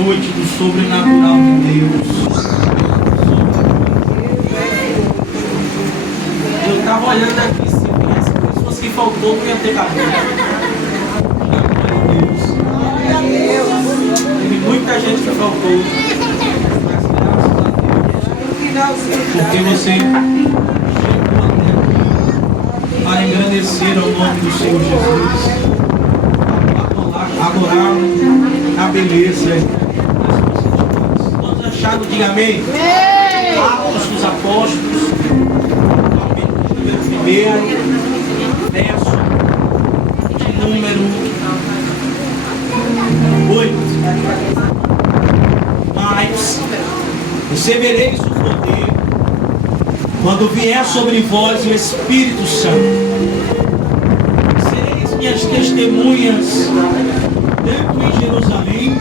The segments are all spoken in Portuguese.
noite do sobrenatural de Deus. Eu estava olhando aqui, se viesse pessoas que faltou, não ia ter cabelo. Glória a Deus. Teve muita gente que faltou. Mas graças a Deus. Porque você chegou até aqui para engrandecer ao nome do Senhor Jesus. Adorar a beleza das possibilidades. Todos acharam, diga amém. Atos dos Apóstolos, capítulo 1, verso de número 8. Mas recebereis o poder quando vier sobre vós o Espírito Santo. Sereis minhas testemunhas tanto em Jerusalém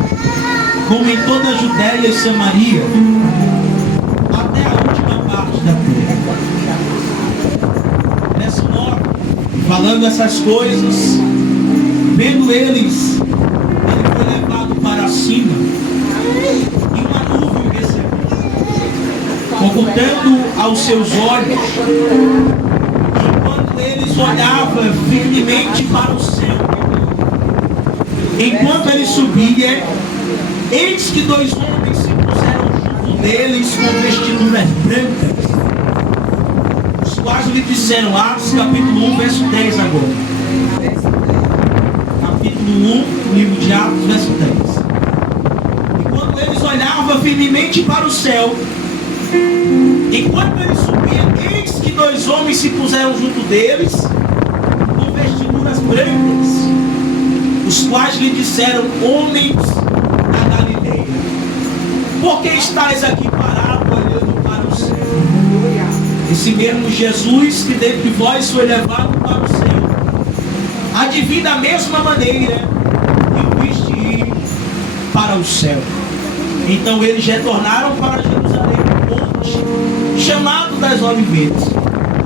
como em toda a Judéia e Samaria, até a última parte da terra. Verso 9. Falando essas coisas, vendo eles, ele foi levado para cima e uma nuvem o recebeu, ocultando aos seus olhos. Enquanto eles olhavam firmemente para o céu, enquanto ele subia, eis que dois homens se puseram junto deles com vestiduras brancas, os quais lhe disseram, Atos capítulo 1, verso 10 agora. Capítulo 1, livro de Atos, verso 10. Enquanto eles olhavam firmemente para o céu, enquanto ele subia, eis que dois homens se puseram junto deles com vestiduras brancas, os quais lhe disseram, homens da Galileia, por que estáis aqui parados olhando para o céu? Esse mesmo Jesus que dentre vós foi levado para o céu, há de vir da mesma maneira que o viste ir para o céu. Então eles retornaram para Jerusalém, um monte chamado das Oliveiras, o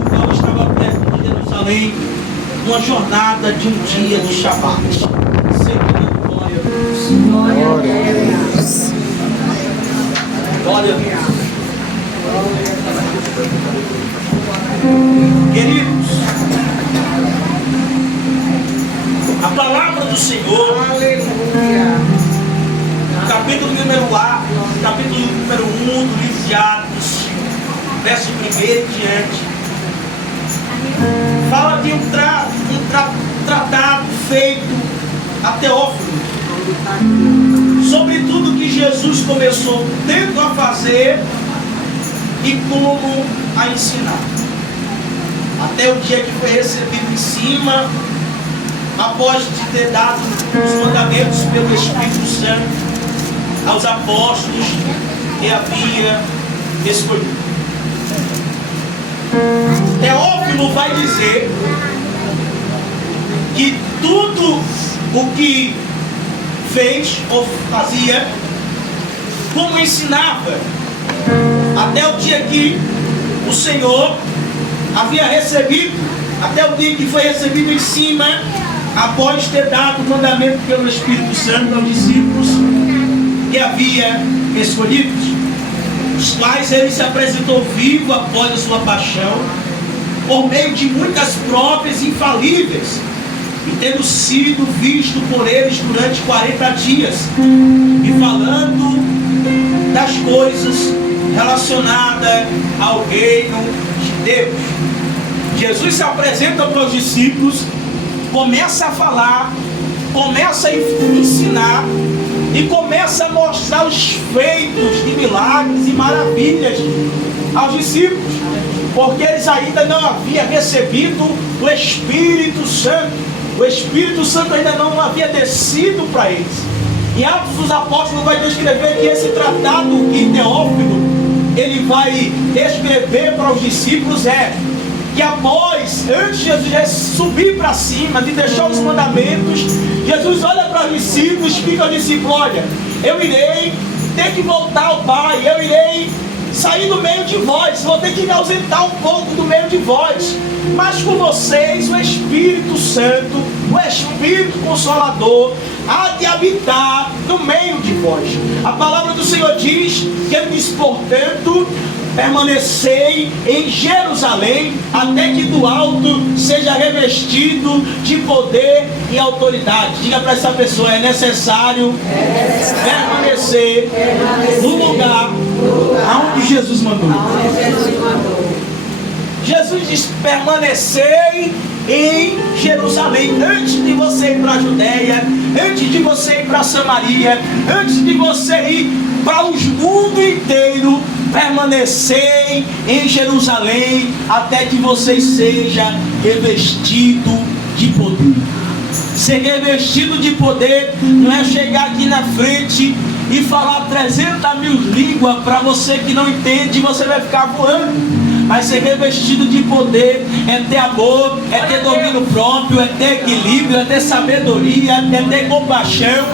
qual estava perto de Jerusalém, uma jornada de um dia de Shabat. Glória a Deus. Glória a Deus. Queridos, a palavra do Senhor, capítulo número 1 do livro de Atos, verso 1 em diante, fala de um tratado feito a Teófilo sobre tudo que Jesus começou tanto a fazer e como a ensinar, até o dia que foi recebido em cima, após de ter dado os mandamentos pelo Espírito Santo aos apóstolos que havia escolhido. Teófilo vai dizer que tudo o que fez ou fazia, como ensinava, até o dia que o Senhor havia recebido, até o dia que foi recebido em cima, após ter dado o mandamento pelo Espírito Santo aos discípulos que havia escolhidos, os quais ele se apresentou vivo após a sua paixão, por meio de muitas provas infalíveis, e tendo sido visto por eles durante 40 dias, e falando das coisas relacionadas ao reino de Deus. Jesus se apresenta para os discípulos, começa a falar, começa a ensinar e começa a mostrar os feitos de milagres e maravilhas aos discípulos, porque eles ainda não haviam recebido o Espírito Santo. O Espírito Santo ainda não havia descido para eles. Em Atos dos Apóstolos vai descrever que esse tratado que Teófilo ele vai escrever para os discípulos que após, antes de Jesus subir para cima, de deixar os mandamentos, Jesus olha para os discípulos e explica aos discípulos, olha, eu irei ter que voltar ao Pai, eu irei sair do meio de vós, vou ter que me ausentar um pouco do meio de vós, mas com vocês o Espírito Santo, o Espírito Consolador, há de habitar no meio de vós. A palavra do Senhor diz que ele diz, portanto, permanecei em Jerusalém, até que do alto seja revestido de poder e autoridade. Diga para essa pessoa, é necessário permanecer no lugar aonde Jesus mandou. Jesus diz, permanecei em Jerusalém, antes de você ir para a Judéia, antes de você ir para Samaria, antes de você ir para o mundo inteiro, permanecei em Jerusalém, até que você seja revestido de poder. Ser revestido de poder não é chegar aqui na frente e falar 300 mil línguas para você que não entende, você vai ficar voando. Mas ser revestido de poder é ter amor, é ter domínio próprio, é ter equilíbrio, é ter sabedoria, é ter compaixão,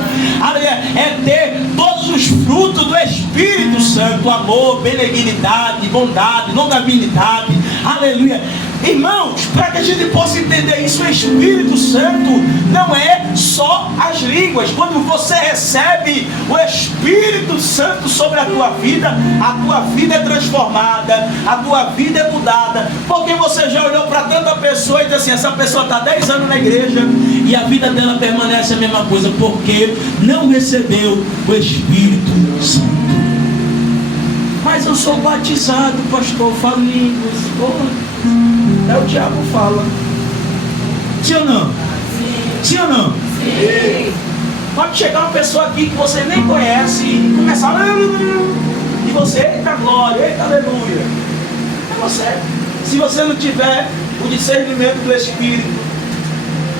é ter todos os frutos do Espírito Santo: amor, benignidade, bondade, longanimidade, aleluia. Irmãos, para que a gente possa entender isso, o Espírito Santo não é só as línguas. Quando você recebe o Espírito Santo sobre a tua vida é transformada, a tua vida é mudada. Porque você já olhou para tanta pessoa e diz assim, essa pessoa está 10 anos na igreja e a vida dela permanece a mesma coisa, porque não recebeu o Espírito Santo. Mas eu sou batizado, pastor, falo línguas. É o diabo fala. Sim ou não? Sim ou não? Sim. Pode chegar uma pessoa aqui que você nem conhece e começar e você, eita glória, eita aleluia. É você. Se você não tiver o discernimento do Espírito,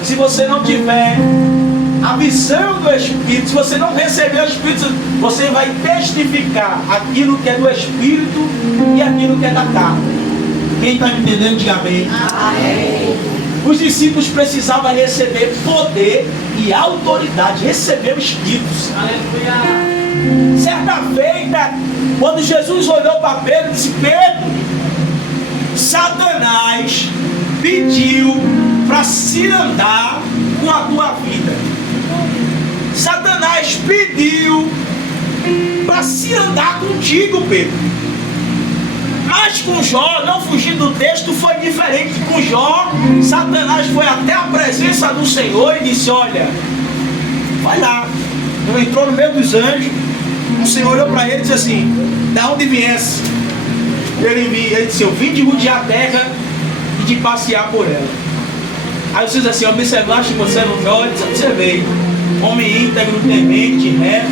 se você não tiver a visão do Espírito, se você não receber o Espírito, você vai testificar aquilo que é do Espírito e aquilo que é da carne. Quem está me entendendo, diga amém. Amém. Os discípulos precisavam receber poder e autoridade, receber o Espírito. Aleluia. Certa feita, quando Jesus olhou para Pedro, disse: Pedro, Satanás pediu para se andar com a tua vida. Satanás pediu para se andar contigo, Pedro. Mas com Jó, não fugindo do texto, foi diferente. Com Jó, Satanás foi até a presença do Senhor e disse: olha, vai lá. Ele entrou no meio dos anjos. O Senhor olhou para ele e disse assim: da onde viesse? Ele disse: eu vim de rodear a terra e de passear por ela. Aí você diz assim: observaste você no Jó? Ele disse: observei. Homem íntegro, temente, reto,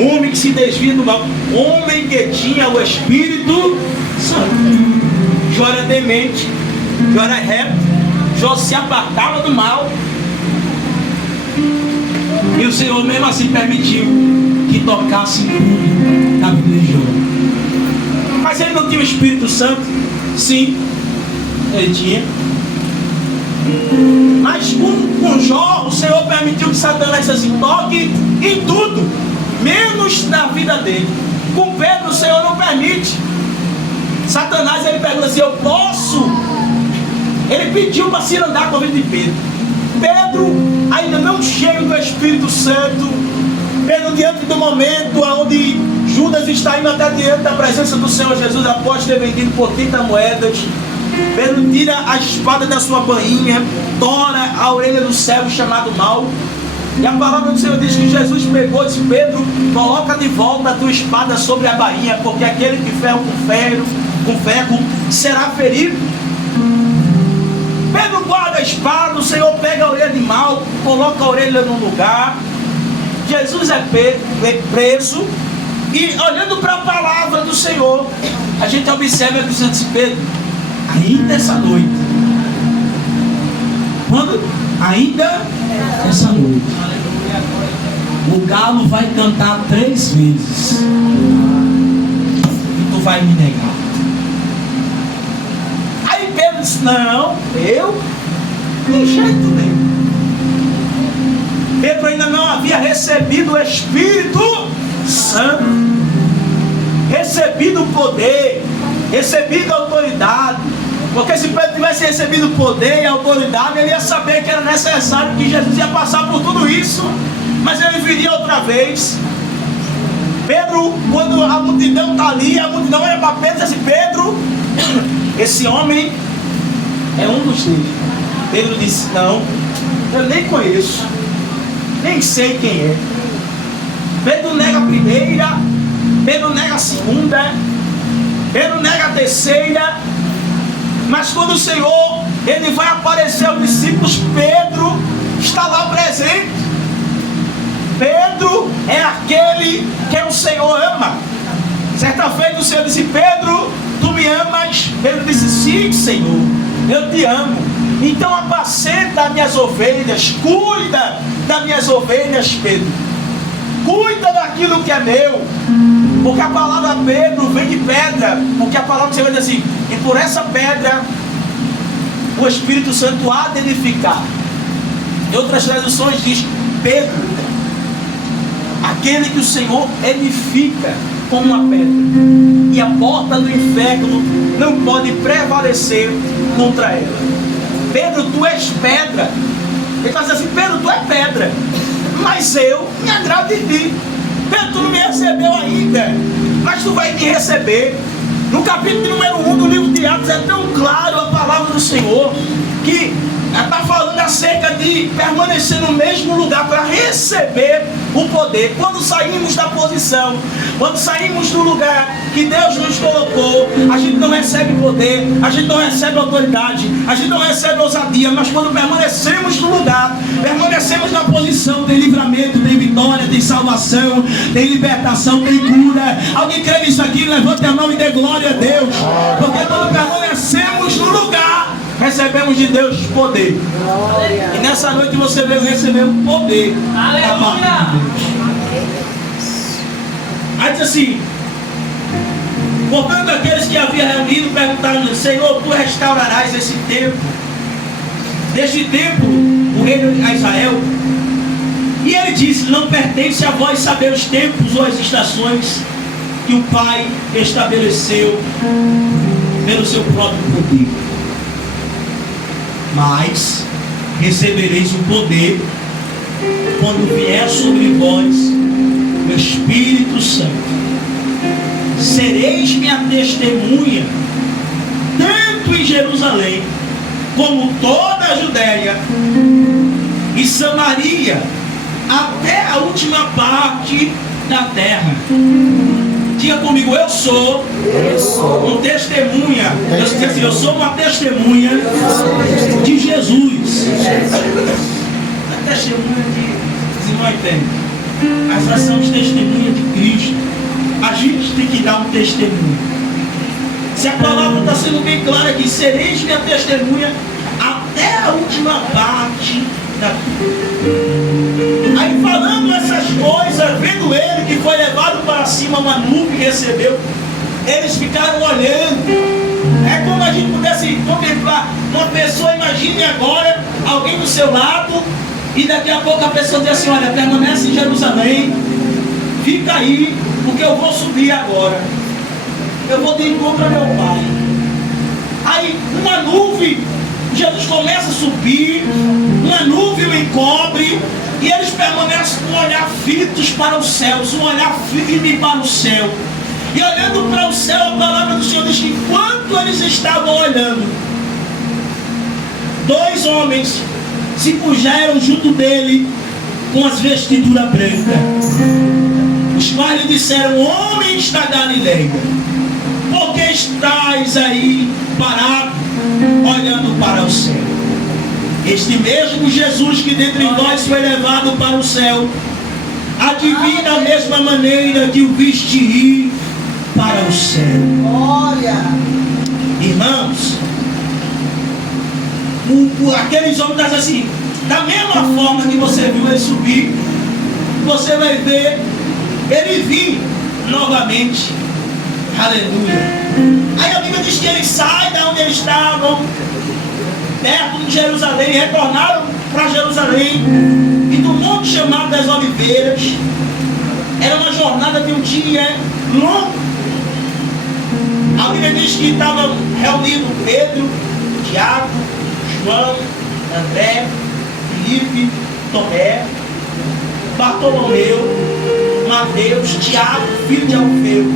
homem que se desvia do mal, homem que tinha o Espírito Santo. Jó era temente, Jó era reto, Jó se apartava do mal. E o Senhor mesmo assim permitiu que tocasse tudo na vida de Jó. Mas ele não tinha o Espírito Santo? Sim, ele tinha. Mas com Jó, o Senhor permitiu que Satanás assim, toque em tudo, menos na vida dele. Com Pedro, o Senhor não permite. Satanás, ele pergunta assim: eu posso? Ele pediu para se andar com a vida de Pedro. Pedro, ainda não cheio do Espírito Santo, Pedro, diante do momento onde Judas está indo até diante da presença do Senhor Jesus, após ter vendido por 30 moedas, Pedro tira a espada da sua bainha, tora a orelha do servo chamado Mal. E a palavra do Senhor diz que Jesus pegou e disse: Pedro, coloca de volta a tua espada sobre a bainha, porque aquele que ferro com ferro será ferido. Pedro guarda a espada, o Senhor pega a orelha de Mal, coloca a orelha no lugar. Jesus é preso. E olhando para a palavra do Senhor, a gente observa que o Senhor disse: Pedro, ainda essa noite. Quando? Ainda essa noite. O galo vai cantar 3 vezes. E tu vai me negar. Aí Pedro disse: não, eu de jeito nenhum. Pedro ainda não havia recebido o Espírito Santo, recebido o poder, recebido a autoridade. Porque se Pedro tivesse recebido o poder e a autoridade, ele ia saber que era necessário, que Jesus ia passar por tudo isso. mas ele viria outra vez. Pedro, quando a multidão está ali, a multidão olha para Pedro e diz assim: Pedro, esse homem é um dos teus. Pedro disse: não, eu nem conheço, nem sei quem é. Pedro nega a primeira, Pedro nega a segunda, Pedro nega a terceira. Mas quando o Senhor, ele vai aparecer aos discípulos, Pedro está lá presente. Pedro é aquele que o Senhor ama. Certa feita o Senhor disse: Pedro, tu me amas? Pedro disse: sim, Senhor, eu te amo. Então apacenta as minhas ovelhas, cuida das minhas ovelhas, Pedro. Cuida daquilo que é meu. Porque a palavra Pedro vem de pedra. Porque a palavra do Senhor diz assim: e por essa pedra o Espírito Santo há de edificar. Em outras traduções diz Pedro, aquele que o Senhor edifica com uma pedra, e a porta do inferno não pode prevalecer contra ela. Pedro, tu és pedra. Ele vai dizer assim: Pedro, tu é pedra, mas eu me agrado de ti. Pedro, tu não me recebeu ainda, mas tu vai me receber. No capítulo número 1 do livro de Atos é tão claro a palavra do Senhor, que está falando acerca de permanecer no mesmo lugar para receber o poder. Quando saímos da posição, quando saímos do lugar que Deus nos colocou, a gente não recebe poder, a gente não recebe autoridade, a gente não recebe ousadia. Mas quando permanecemos no lugar, permanecemos na posição, tem livramento, tem vitória, tem salvação, tem libertação, tem cura. Alguém crê nisso aqui? Levante a mão e dê glória a Deus. Porque quando permanecemos no lugar, recebemos de Deus poder. Glória. E nessa noite você veio receber o poder. Aleluia. Aí diz assim: portanto, aqueles que haviam reunido perguntaram: Senhor, tu restaurarás esse templo, deste templo, o reino a Israel? E ele disse: não pertence a vós saber os tempos ou as estações que o Pai estabeleceu pelo seu próprio poder. Mas recebereis o poder quando vier sobre vós o Espírito Santo. Sereis minha testemunha, tanto em Jerusalém, como toda a Judéia e Samaria, até a última parte da terra. Diga comigo: eu sou um testemunha. Eu disse assim: eu sou uma testemunha de Jesus. A testemunha de irmão entende. Nós somos testemunha de Cristo. A gente tem que dar um testemunho. Se a palavra está sendo bem clara aqui: sereis minha testemunha até a última parte da terra. Aí falando essas coisas, vendo ele que foi levado para cima, uma nuvem recebeu, eles ficaram olhando. É como a gente pudesse contemplar uma pessoa. Imagine agora alguém do seu lado, e daqui a pouco a pessoa diz assim: olha, permanece em Jerusalém, fica aí, porque eu vou subir agora, eu vou de encontro ao meu Pai. Aí uma nuvem, Jesus começa a subir, uma nuvem o encobre, e eles permanecem com um olhar fitos para os céus, um olhar firme para o céu. E olhando para o céu, a palavra do Senhor diz que enquanto eles estavam olhando, dois homens se puseram junto dele com as vestiduras brancas, os quais lhe disseram: homens da Galileia, por que estáis aí parados, olhando para o céu? Este mesmo Jesus que dentre nós foi levado para o céu, há de vir da mesma maneira que o viste ir para o céu. Olha, irmãos, aqueles homens dizem assim: da mesma forma que você viu ele subir, você vai ver ele vir novamente. Aleluia. Aí a Bíblia diz que eles saem de onde eles estavam, perto de Jerusalém, retornaram para Jerusalém, e do monte chamado das Oliveiras. Era uma jornada de um dia longo. A Bíblia diz que estavam reunidos Pedro, Tiago, João, André, Filipe, Tomé. Bartolomeu, Mateus, Tiago, filho de Alfeu,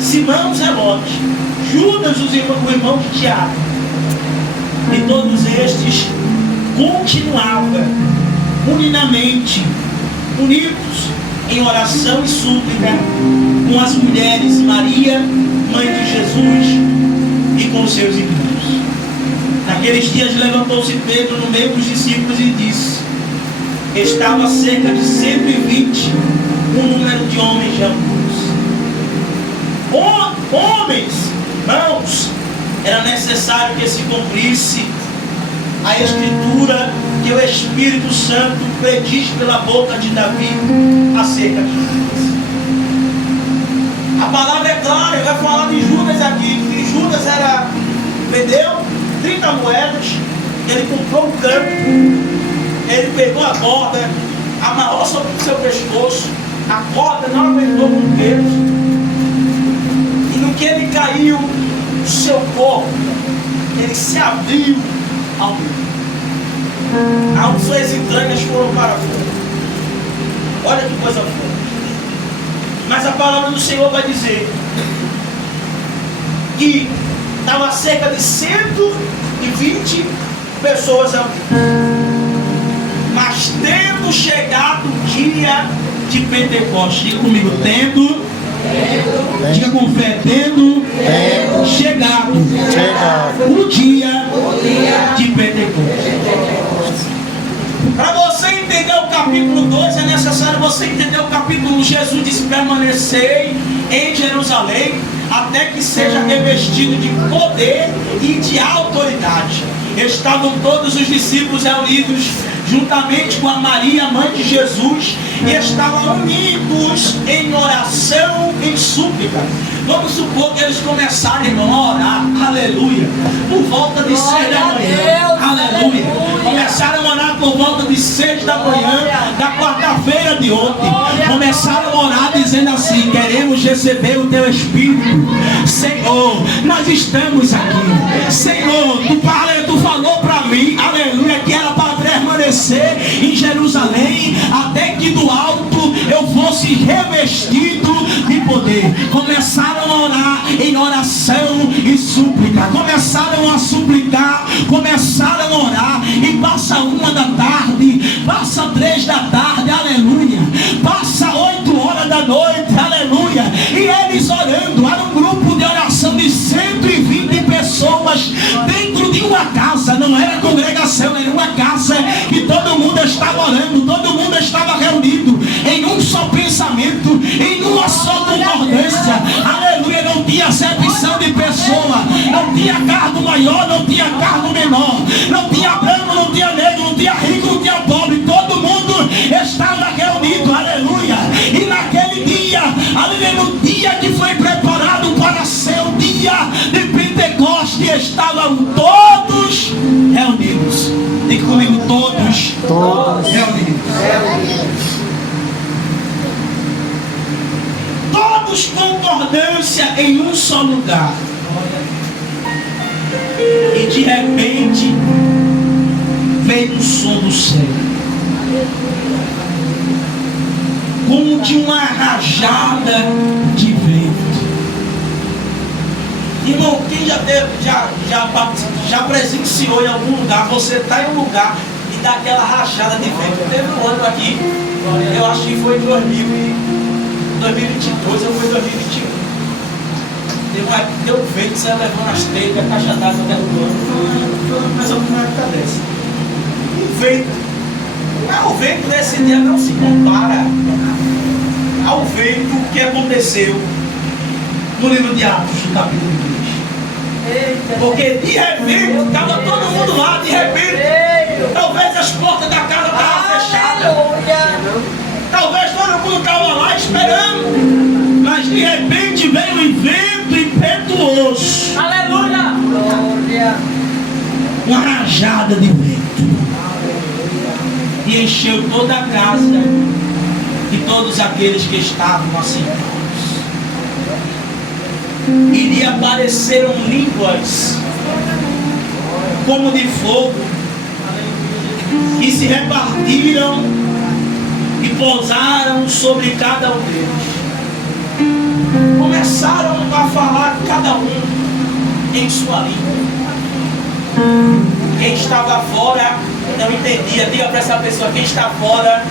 Simão Zelote, Judas, o irmão de Tiago. E todos estes continuavam uninamente, unidos em oração e súplica com as mulheres Maria, mãe de Jesus, e com seus irmãos. Naqueles dias levantou-se Pedro no meio dos discípulos e disse: estava cerca de 120 o número de homens reunidos. Homens, irmãos, era necessário que se cumprisse a escritura que o Espírito Santo prediz pela boca de Davi acerca de Judas. A palavra é clara, vai falar de Judas aqui, que Judas vendeu 30 moedas, ele comprou um campo, ele pegou a corda, amarrou sobre o seu pescoço, a corda não aguentou com peso, e no que ele caiu, o seu corpo, ele se abriu ao meio. As suas entranhas foram para fora. Olha que coisa boa. Mas a palavra do Senhor vai dizer que estava cerca de 120 pessoas ali. Mas tendo chegado o dia de Pentecostes, diga comigo, diga com fé, tendo chegado o dia de Pentecostes. Para você entender o capítulo 2, é necessário você entender o capítulo 1. Jesus disse: permanecei em Jerusalém até que seja revestido de poder e de autoridade. Estavam todos os discípulos reunidos juntamente com a Maria, mãe de Jesus, e estavam unidos em oração, em súplica. Vamos supor que eles começaram, irmão, a orar, aleluia, por volta de 6 da manhã, aleluia. Começaram a orar por volta de 6 da manhã da quarta-feira de ontem. Começaram a orar dizendo assim: queremos receber o teu Espírito, Senhor, nós estamos aqui, Senhor, tu falou para mim, aleluia, que era para permanecer em Jerusalém até que do alto eu fosse revestido de poder. Começaram a orar em oração e súplica, começaram a suplicar, começaram a orar, e passa 1 da tarde, passa 3 da tarde, aleluia, passa 8 horas da noite, aleluia, e eles orando. Era um grupo de oração de 120 pessoas dentro de uma casa, não era congregação, era uma casa que todo mundo estava orando, todo mundo estava reunido em um só pensamento, em uma só concordância, aleluia. Não tinha acepção de pessoa, não tinha cargo maior, não tinha cargo menor, não tinha branco, não tinha negro, não tinha rico, não tinha pobre, todo mundo estava reunido, aleluia. E naquele dia, aleluia, no dia que foi preparado para ser o dia de Pentecostes, estavam todos reunidos. Diga comigo, todos reunidos. Todos concordância em um só lugar. E de repente veio um som do céu, como de uma rajada de vento. Irmão, quem já presenciou em algum lugar, você está em um lugar e dá aquela rajada de vento? Teve um ano aqui, eu acho que foi em 2022 ou foi 2021. Deu um vento, você levou nas telhas, a caixa d'água derrubando. Mas eu não época dessa. Um vento. O vento desse dia não se compara ao vento que aconteceu no livro de Atos, no capítulo 2. Porque de repente, estava todo mundo lá, de repente, talvez as portas da casa estavam fechadas. Talvez todo mundo estava lá esperando. Mas de repente veio um vento impetuoso. Aleluia! Uma rajada de vento. E encheu toda a casa e todos aqueles que estavam assentados. E lhe apareceram línguas como de fogo, e se repartiram e pousaram sobre cada um deles. Começaram a falar cada um em sua língua. Quem estava fora não entendia. Diga para essa pessoa: quem está fora